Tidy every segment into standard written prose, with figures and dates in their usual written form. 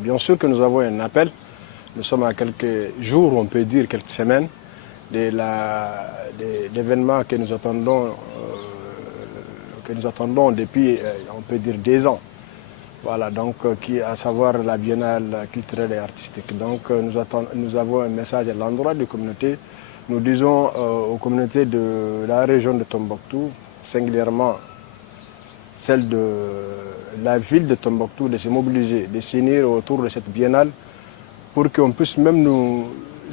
bien sûr que nous avons un appel. Nous sommes à quelques jours, on peut dire quelques semaines, de l'événement que nous attendons depuis, on peut dire, 2 ans. Voilà, donc, à savoir la biennale culturelle et artistique. Donc, nous avons un message à l'endroit des communautés. Nous disons aux communautés de la région de Tombouctou, singulièrement celle de la ville de Tombouctou, de se mobiliser, de s'unir autour de cette biennale pour qu'on puisse même nous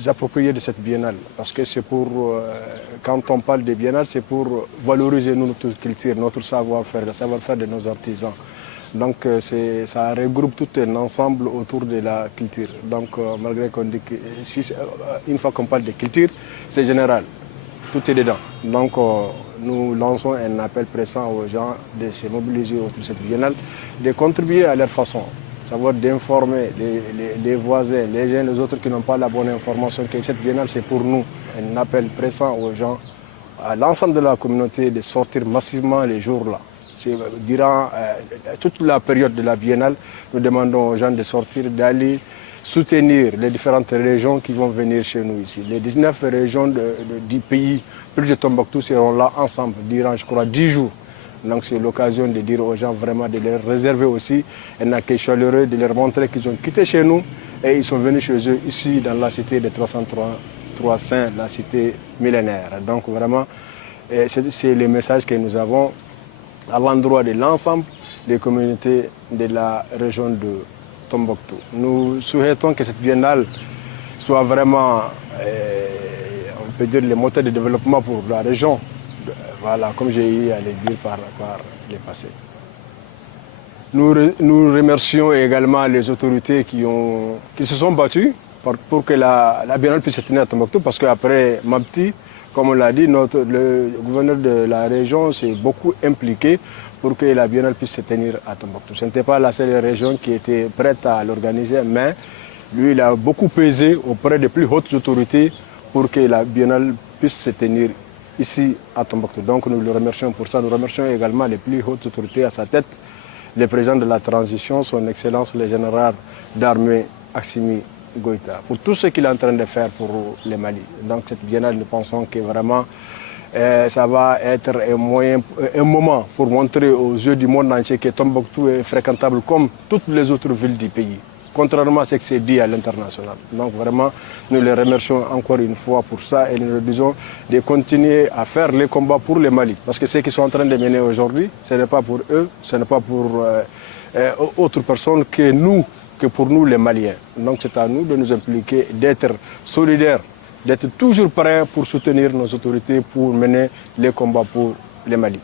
approprier de cette biennale. Parce que c'est pour, quand on parle de biennale, c'est pour valoriser notre culture, notre savoir-faire, le savoir-faire de nos artisans. Donc ça regroupe tout un ensemble autour de la culture. Donc malgré qu'on dit que une fois qu'on parle de culture, c'est général, tout est dedans. Donc nous lançons un appel pressant aux gens de se mobiliser autour de cette biennale, de contribuer à leur façon, savoir d'informer les voisins, les uns les autres qui n'ont pas la bonne information, que cette biennale c'est pour nous. Un appel pressant aux gens, à l'ensemble de la communauté, de sortir massivement les jours-là. Durant toute la période de la biennale, nous demandons aux gens de sortir, d'aller soutenir les différentes régions qui vont venir chez nous ici. Les 19 régions du pays, plus de Tombouctou, seront là ensemble durant, je crois, 10 jours. Donc c'est l'occasion de dire aux gens vraiment de leur réserver aussi un accueil chaleureux, de leur montrer qu'ils ont quitté chez nous et ils sont venus chez eux ici dans la cité des 303 saints, la cité millénaire. Donc vraiment, c'est le message que nous avons à l'endroit de l'ensemble des communautés de la région de Tombouctou. Nous souhaitons que cette biennale soit vraiment, on peut dire, le moteur de développement pour la région. Voilà, comme j'ai eu à le dire par le passé. Nous remercions également les autorités qui se sont battues pour que la biennale puisse se tenir à Tombouctou, parce qu'après Mabti, comme on l'a dit, le gouverneur de la région s'est beaucoup impliqué pour que la biennale puisse se tenir à Tombouctou. Ce n'était pas la seule région qui était prête à l'organiser, mais lui, il a beaucoup pesé auprès des plus hautes autorités pour que la biennale puisse se tenir ici à Tombouctou. Donc nous le remercions pour ça. Nous remercions également les plus hautes autorités à sa tête, le président de la transition, son Excellence le général d'armée Assimi Goïta, pour tout ce qu'il est en train de faire pour le Mali. Donc cette biennale, nous pensons que vraiment ça va être un moment pour montrer aux yeux du monde entier que Tombouctou est fréquentable comme toutes les autres villes du pays, contrairement à ce qui s'est dit à l'international. Donc vraiment, nous les remercions encore une fois pour ça et nous leur disons de continuer à faire les combats pour le Mali. Parce que ce qu'ils sont en train de mener aujourd'hui, ce n'est pas pour eux, ce n'est pas pour autre personne que pour nous les Maliens. Donc c'est à nous de nous impliquer, d'être solidaires, d'être toujours prêts pour soutenir nos autorités, pour mener les combats pour le Mali.